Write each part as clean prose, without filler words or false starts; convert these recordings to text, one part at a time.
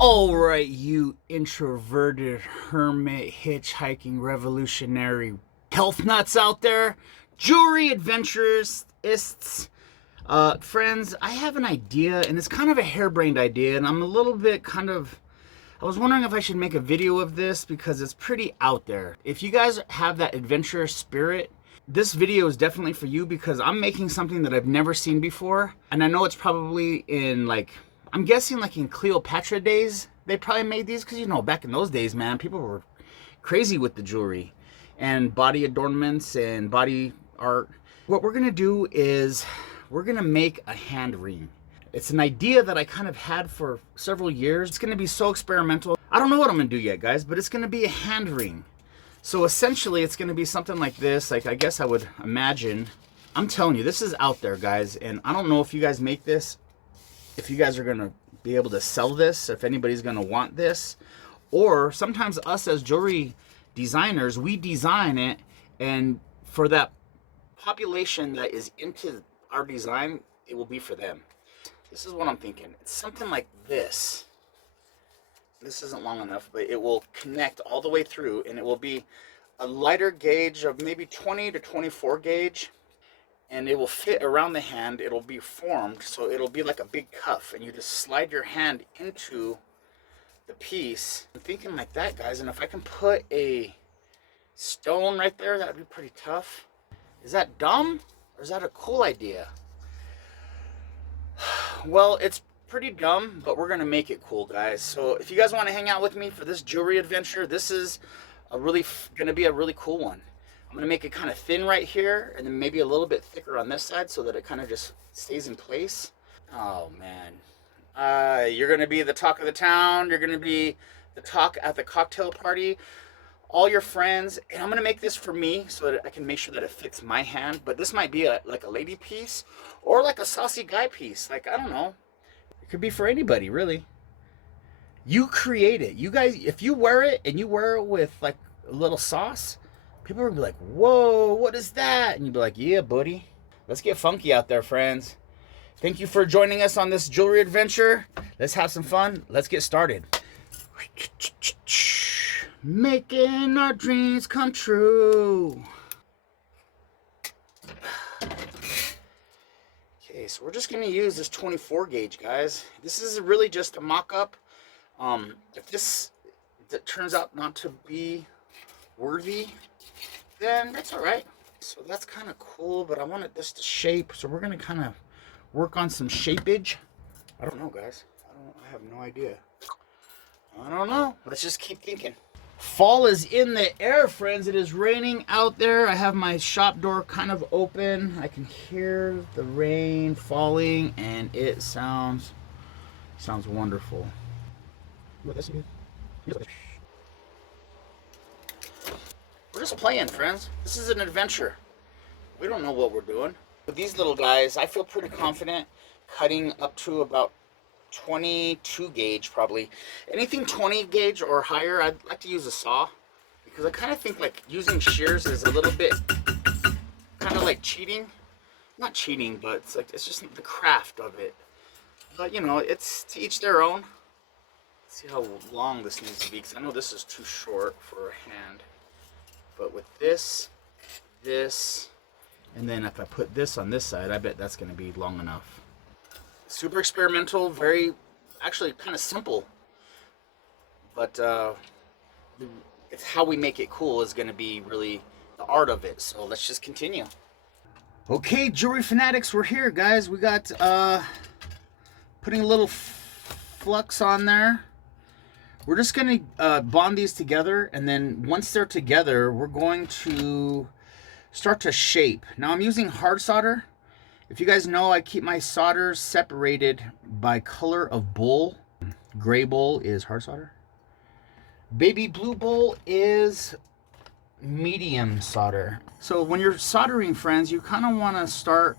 Alright, you introverted hermit hitchhiking revolutionary health nuts out there, jewelry adventurists, friends, I have an idea, and it's kind of a harebrained idea, and I'm a little bit I was wondering if I should make a video of this because it's pretty out there. If you guys have that adventurous spirit, this video is definitely for you because I'm making something that I've never seen before, and I know it's probably in I'm guessing in Cleopatra days, they probably made these because, back in those days, man, people were crazy with the jewelry and body adornments and body art. What we're gonna do is we're gonna make a hand ring. It's an idea that I kind of had for several years. It's gonna be so experimental. I don't know what I'm gonna do yet, guys, but it's gonna be a hand ring. So essentially, it's gonna be something like this. I guess I would imagine. I'm telling you, this is out there, guys, and I don't know if you guys make this, if you guys are gonna be able to sell this, if anybody's gonna want this, or sometimes us as jewelry designers, we design it, and for that population that is into our design, it will be for them. This is what I'm thinking. It's something like this. This isn't long enough, but it will connect all the way through, and it will be a lighter gauge of maybe 20 to 24 gauge, and it will fit around the hand. It'll be formed, so it'll be like a big cuff, and you just slide your hand into the piece. I'm thinking like that, guys, and if I can put a stone right there, that would be pretty tough. Is that dumb, or is that a cool idea? Well, it's pretty dumb, but we're gonna make it cool, guys. So if you guys want to hang out with me for this jewelry adventure, this is gonna be a really cool one. I'm gonna make it kind of thin right here, and then maybe a little bit thicker on this side so that it kind of just stays in place. Oh man, you're gonna be the talk of the town. You're gonna be the talk at the cocktail party. All your friends, and I'm gonna make this for me so that I can make sure that it fits my hand. But this might be like a lady piece or like a saucy guy piece. I don't know. It could be for anybody, really. You create it. You guys, if you wear it and you wear it with like a little sauce, people are gonna be like, "Whoa, what is that?" And you'd be like, "Yeah, buddy. Let's get funky out there, friends." Thank you for joining us on this jewelry adventure. Let's have some fun. Let's get started. Making our dreams come true. Okay, so we're just going to use this 24 gauge, guys. This is really just a mock-up. If this turns out not to be worthy, then that's all right. So that's kind of cool, but I wanted this to shape, so we're going to kind of work on some shapeage. I don't know, guys. I have no idea. I don't know. Let's just keep thinking. Fall is in the air, friends. It is raining out there. I have my shop door kind of open. I can hear the rain falling, and it sounds wonderful. We're just playing, friends. This is an adventure. We don't know what we're doing. With these little guys, I feel pretty confident cutting up to about 22 gauge probably. Anything 20 gauge or higher, I'd like to use a saw because I kind of think like using shears is a little bit kind of like cheating. Not cheating, but it's just the craft of it. But it's to each their own. Let's see how long this needs to be, because I know this is too short for a hand. But with this, and then if I put this on this side, I bet that's going to be long enough. Super experimental, actually kind of simple, but it's how we make it cool is going to be really the art of it. So let's just continue. Okay, jewelry fanatics, we're here, guys. We got putting a little flux on there. We're just going to bond these together, and then once they're together, we're going to start to shape. Now I'm using hard solder. If you guys know, I keep my solders separated by color of bowl. Gray bowl is hard solder. Baby blue bowl is medium solder. So when you're soldering, friends, you kind of want to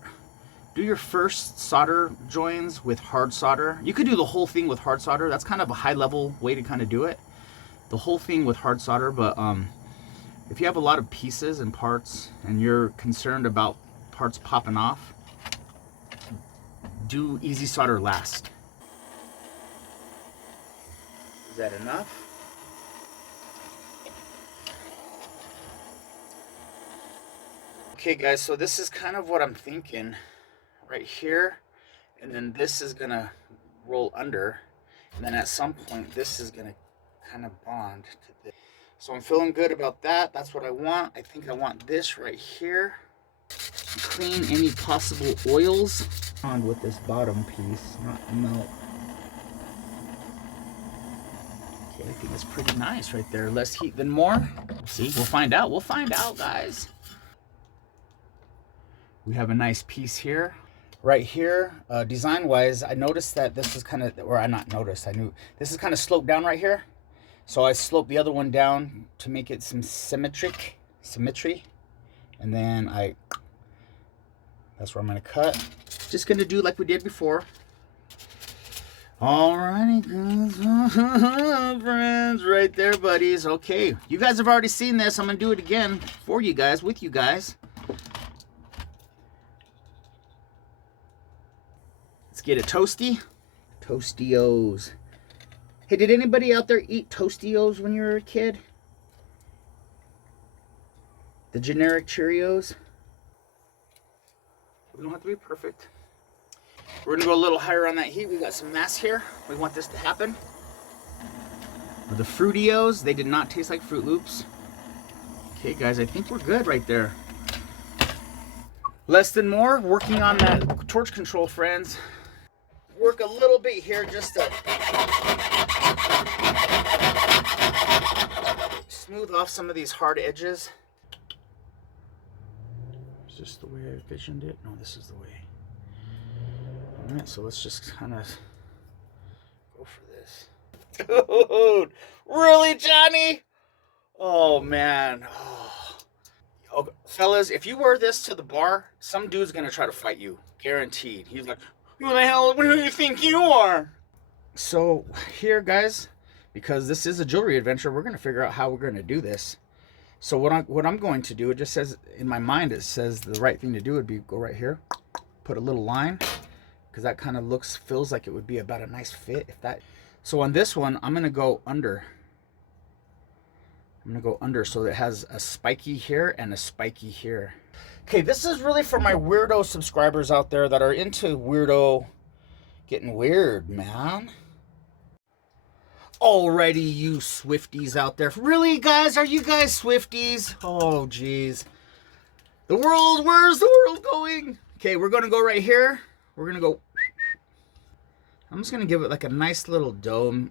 do your first solder joins with hard solder. You could do the whole thing with hard solder. That's kind of a high level way to kind of do it. The whole thing with hard solder, but if you have a lot of pieces and parts and you're concerned about parts popping off, do easy solder last. Is that enough? Okay guys, so this is kind of what I'm thinking right here, and then this is gonna roll under, and then at some point this is gonna kind of bond to this. So I'm feeling good about that. That's what I want. I think I want this right here. Clean any possible oils on with this bottom piece, not melt. Okay, I think that's pretty nice right there. Less heat than more. See, we'll find out. We'll find out, guys. We have a nice piece here. Right here, design-wise, I noticed that this is kind of, or I not noticed, I knew this is kind of sloped down right here. So I sloped the other one down to make it some symmetry. And then that's where I'm gonna cut. Just gonna do like we did before. Alrighty, guys, friends, right there, buddies. Okay, you guys have already seen this. I'm gonna do it again for you guys, with you guys. Let's get a toasty. Tostios. Hey, did anybody out there eat Tostios when you were a kid? The generic Cheerios? We don't have to be perfect. We're gonna go a little higher on that heat. We got some mass here. We want this to happen. The Fruitios, they did not taste like Fruit Loops. Okay, guys, I think we're good right there. Less than more, working on that torch control, friends. Work a little bit here just to smooth off some of these hard edges. Is this the way I envisioned it? No, this is the way. All right, so let's just kind of go for this. Dude, really, Johnny? Oh, man. Oh, fellas, if you wear this to the bar, some dude's going to try to fight you. Guaranteed. He's like, who the hell, who do you think you are? So here, guys, because this is a jewelry adventure, we're going to figure out how we're going to do this. So what I'm going to do, it just says, in my mind, it says the right thing to do would be go right here, put a little line, because that kind of feels like it would be about a nice fit. So on this one, I'm going to go under. I'm going to go under so it has a spiky here and a spiky here. Okay, this is really for my weirdo subscribers out there that are into weirdo, getting weird, man. Alrighty, you Swifties out there. Really, guys? Are you guys Swifties? Oh, geez. The world, where's the world going? Okay, we're going to go right here. We're going to go. I'm just going to give it like a nice little dome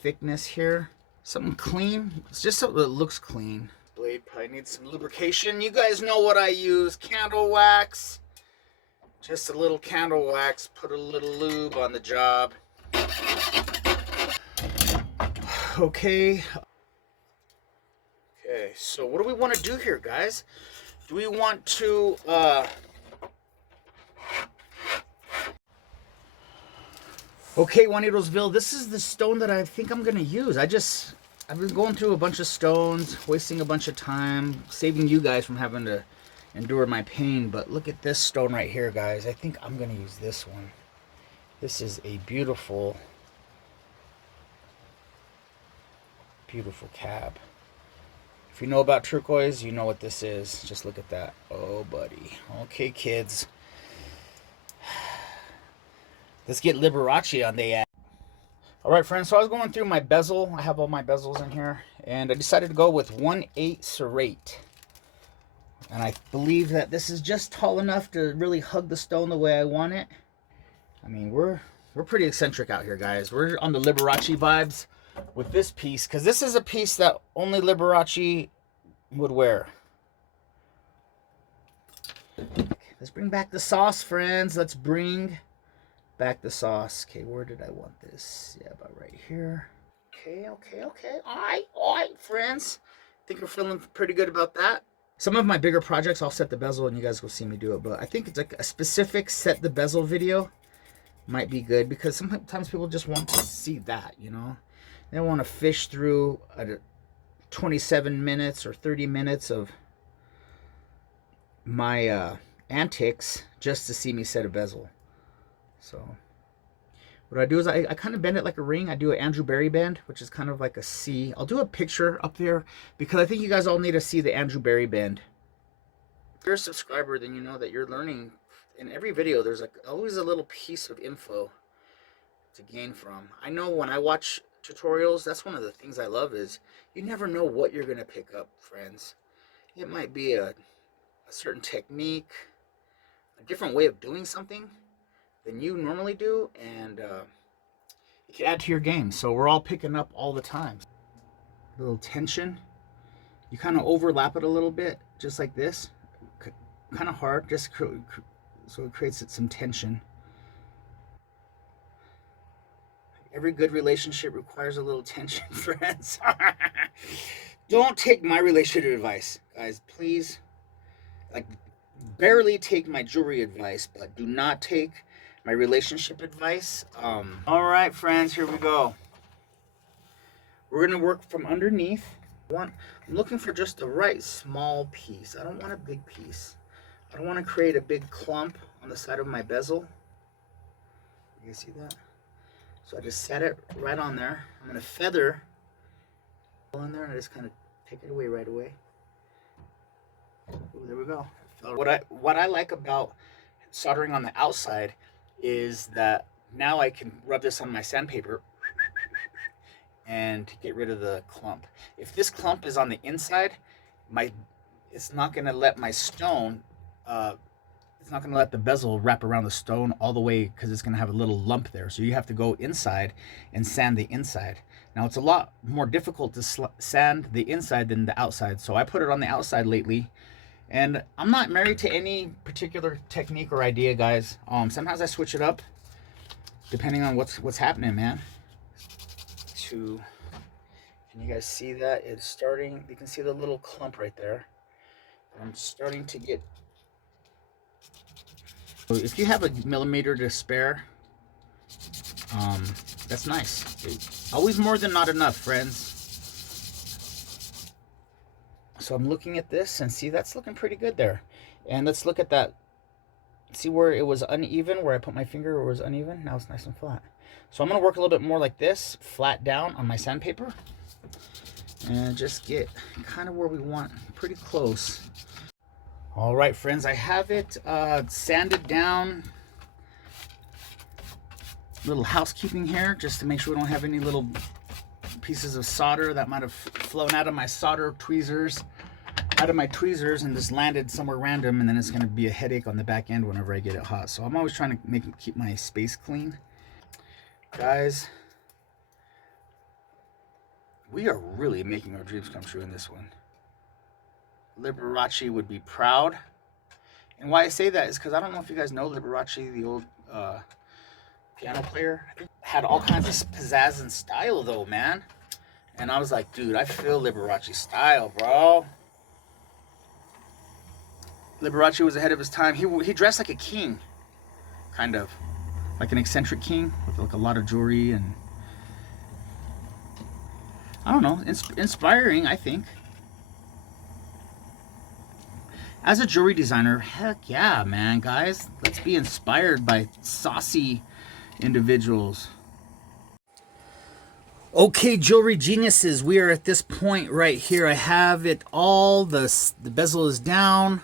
thickness here. Something clean. It's just so that it looks clean. Blade probably needs some lubrication. You guys know what I use. Candle wax. Just a little candle wax. Put a little lube on the job. Okay. Okay, so what do we want to do here, guys? Do we want to okay, Juanitosville, this is the stone that I think I'm gonna use. I've been going through a bunch of stones, wasting a bunch of time, saving you guys from having to endure my pain, but look at this stone right here, guys. I think I'm gonna use this one. This is a beautiful cab. If you know about turquoise, you know what this is. Just look at that. Oh, buddy. Okay, kids. Let's get Liberace on the app. All right, friends. So I was going through my bezel. I have all my bezels in here. And I decided to go with 1/8 serrate. And I believe that this is just tall enough to really hug the stone the way I want it. I mean, we're pretty eccentric out here, guys. We're on the Liberace vibes with this piece, because this is a piece that only Liberace would wear. Let's bring back the sauce, friends. Let's bring back the sauce. Okay, where did I want this? Yeah, about right here. Okay. All right, friends. I think we're feeling pretty good about that. Some of my bigger projects, I'll set the bezel and you guys will see me do it, but I think it's like a specific set the bezel video might be good, because sometimes people just want to see that, you know. They want to fish through 27 minutes or 30 minutes of my antics just to see me set a bezel. So what I do is I kind of bend it like a ring. I do an Andrew Berry bend, which is kind of like a C. I'll do a picture up there because I think you guys all need to see the Andrew Berry bend. If you're a subscriber, then you know that you're learning. In every video, there's like always a little piece of info to gain from. I know when I watch tutorials, that's one of the things I love is you never know what you're going to pick up, friends. It might be a certain technique, a different way of doing something than you normally do, and it can add to your game. So we're all picking up all the time. A little tension. You kind of overlap it a little bit, just like this. Kind of hard, just so it creates some tension. Every good relationship requires a little tension, friends. Don't take my relationship advice, guys. Please, like, barely take my jewelry advice, but do not take my relationship advice. All right, friends, here we go. We're gonna work from underneath. I'm looking for just the right small piece. I don't want a big piece. I don't want to create a big clump on the side of my bezel. You guys see that? So I just set it right on there. I'm gonna feather in there and I just kind of take it away right away. Ooh, there we go. What I like about soldering on the outside is that now I can rub this on my sandpaper and get rid of the clump. If this clump is on the inside, it's not gonna let my stone, it's not gonna let the bezel wrap around the stone all the way because it's gonna have a little lump there. So you have to go inside and sand the inside. Now it's a lot more difficult to sand the inside than the outside. So I put it on the outside lately. And I'm not married to any particular technique or idea, guys. Sometimes I switch it up depending on what's happening, man. Can you guys see that? It's starting, you can see the little clump right there. I'm starting to get, so if you have a millimeter to spare, that's nice. Always more than not enough, friends. So I'm looking at this and see that's looking pretty good there. And let's look at that. See where it was uneven, where I put my finger where it was uneven? Now it's nice and flat. So I'm gonna work a little bit more like this, flat down on my sandpaper. And just get kind of where we want, pretty close. All right, friends, I have it sanded down. Little housekeeping here, just to make sure we don't have any little pieces of solder that might have flown out of my solder tweezers, and just landed somewhere random, and then it's going to be a headache on the back end whenever I get it hot. So I'm always trying to keep my space clean. Guys, we are really making our dreams come true in this one. Liberace would be proud. And why I say that is because I don't know if you guys know Liberace, the old piano player. Had all kinds of pizzazz and style though, man. And I was like, dude, I feel Liberace style, bro. Liberace was ahead of his time. He dressed like a king, kind of like an eccentric king with like a lot of jewelry, and I don't know, inspiring, I think. As a jewelry designer, heck yeah, man, guys, let's be inspired by saucy individuals. Okay, jewelry geniuses, we are at this point right here. I have it all, the bezel is down,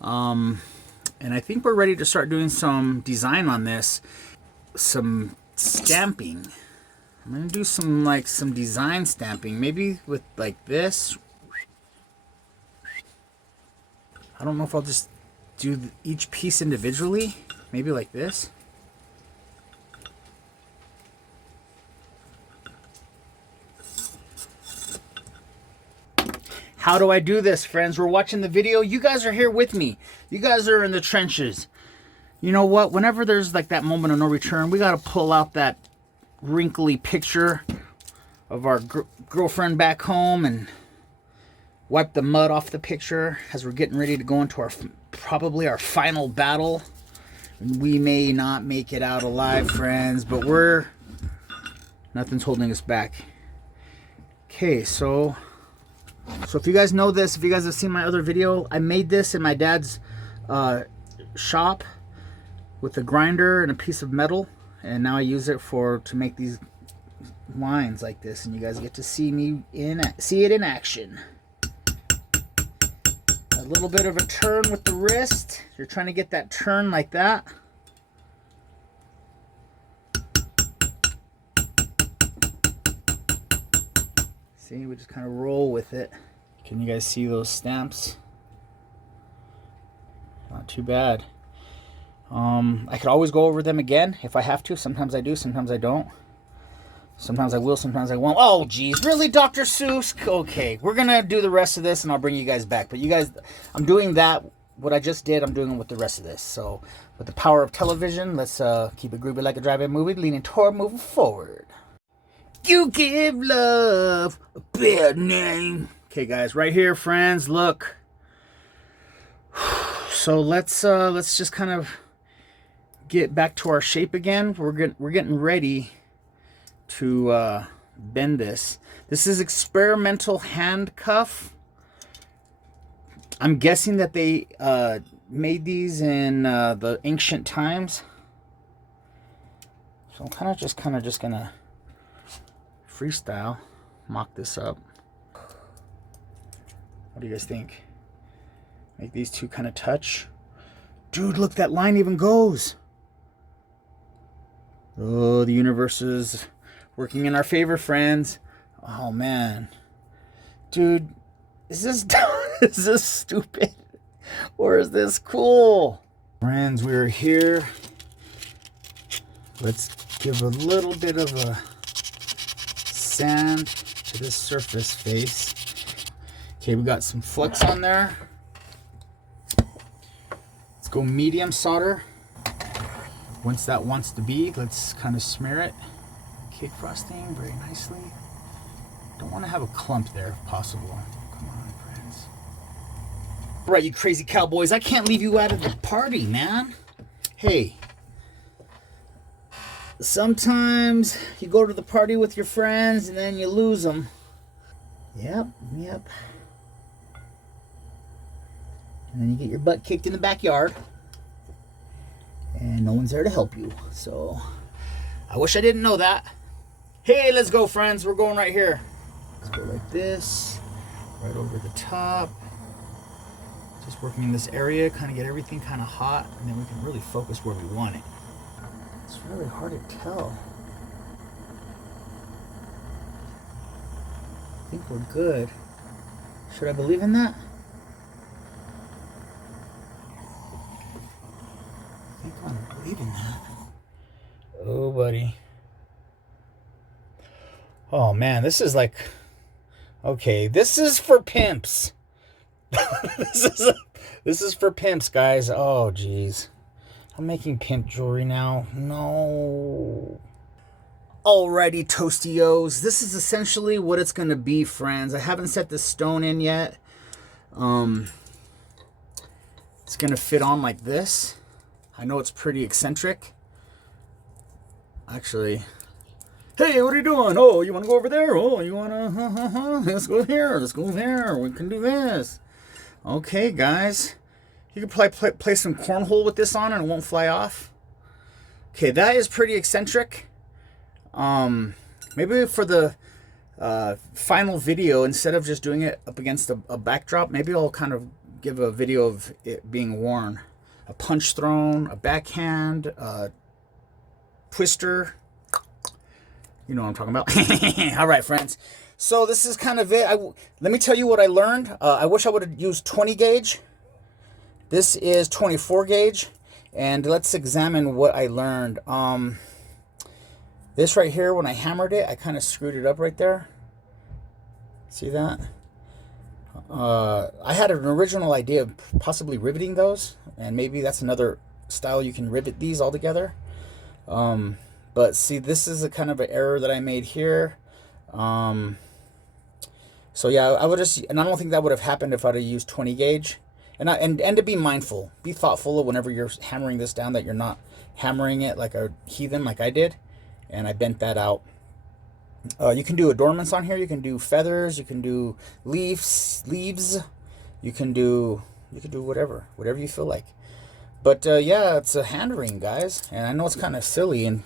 and I think we're ready to start doing some design on this, some stamping. I'm gonna do some design stamping, maybe with like this. I don't know if I'll just do each piece individually, maybe like this. How do I do this, friends? We're watching the video. You guys are here with me. You guys are in the trenches. You know what? Whenever there's like that moment of no return, we got to pull out that wrinkly picture of our girlfriend back home and wipe the mud off the picture as we're getting ready to go into probably our final battle. We may not make it out alive, friends, but nothing's holding us back. Okay, so if you guys know this, if you guys have seen my other video, I made this in my dad's shop. with a grinder and a piece of metal, and now I use it to make these lines like this, and you guys get to see it in action. A little bit of a turn with the wrist. You're trying to get that turn like that. See, we just kind of roll with it. Can you guys see those stamps? Not too bad. I could always go over them again if I have to. Sometimes I do, sometimes I don't. Sometimes I will, sometimes I won't. Oh, geez. Really, Dr. Seuss? Okay, we're going to do the rest of this, and I'll bring you guys back. But you guys, I'm doing that. What I just did, I'm doing with the rest of this. So, with the power of television, let's keep it groovy like a drive-in movie, leaning toward moving forward. You give love a bad name. Okay, guys, right here, friends, look. So let's just kind of get back to our shape again. We're getting ready to bend this. This is experimental handcuff. I'm guessing that they made these in the ancient times. So I'm kind of just gonna freestyle mock this up. What do you guys think? Make these two kind of touch. Dude, look, that line even goes. Oh, the universe is working in our favor, friends. Oh, man. Dude, is this is this stupid? Or is this cool? Friends, we're here. Let's give a little bit of a sand to this surface face. Okay, we got some flux on there. Let's go medium solder. Once that wants to be, let's kind of smear it. Cake frosting very nicely. Don't want to have a clump there if possible. Come on, friends. All right, you crazy cowboys, I can't leave you out of the party, man. Hey, sometimes you go to the party with your friends and then you lose them. Yep. And then you get your butt kicked in the backyard. And no one's there to help you. So, I wish I didn't know that. Hey, let's go, friends. We're going right here. Let's go like this. Right over the top. Just working in this area. Kind of get everything kind of hot. And then we can really focus where we want it. It's really hard to tell. I think we're good. Should I believe in that? I think I'm believing that. Oh, buddy. Oh, man, this is like... Okay, this is for pimps. This is for pimps, guys. Oh, geez. I'm making pimp jewelry now. No. Alrighty, Toasty-Os. This is essentially what it's going to be, friends. I haven't set the stone in yet. It's going to fit on like this. I know it's pretty eccentric. Actually, hey, what are you doing? Oh, you want to go over there? Oh, you want to, let's go here. Let's go there. We can do this. Okay, guys. You could probably play some cornhole with this on and it won't fly off. Okay, that is pretty eccentric. Maybe for the final video, instead of just doing it up against a backdrop, maybe I'll kind of give a video of it being worn. A punch thrown, a backhand, a twister. You know what I'm talking about. All right, friends. So this is kind of it. Let me tell you what I learned. I wish I would have used 20 gauge. This is 24 gauge. And let's examine what I learned. This right here, when I hammered it, I kind of screwed it up right there. See that? I had an original idea of possibly riveting those, and maybe that's another style you can rivet these all together. But see, this is a kind of an error that I made here. So yeah, I would just, and I don't think that would have happened if I'd have used 20 gauge. And to be mindful, be thoughtful of whenever you're hammering this down, that you're not hammering it like a heathen like I did. And I bent that out. You can do adornments on here. You can do feathers. You can do leaves. You can do whatever you feel like. But yeah, it's a hand ring, guys. And I know it's kind of silly. And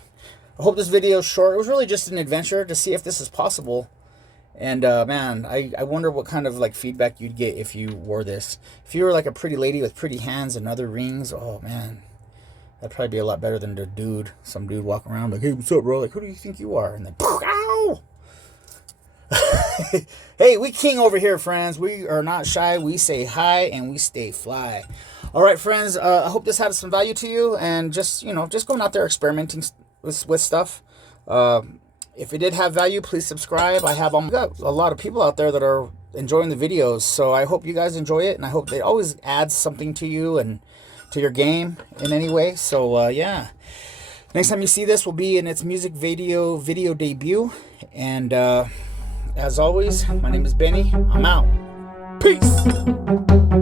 I hope this video is short. It was really just an adventure to see if this is possible. And man, I wonder what kind of like feedback you'd get if you wore this. If you were like a pretty lady with pretty hands and other rings, oh man, that'd probably be a lot better than the dude, some dude walking around like, hey, what's up, bro? Like, who do you think you are? And then, ow! Hey, we king over here, friends. We are not shy. We say hi and we stay fly. All right, friends. I hope this had some value to you, and just just going out there experimenting with stuff. If it did have value, please subscribe. I got a lot of people out there that are enjoying the videos, so I hope you guys enjoy it, and I hope it always adds something to you and to your game in any way. So yeah, next time you see this will be in its music video debut, and as always, my name is Benny. I'm out. Peace.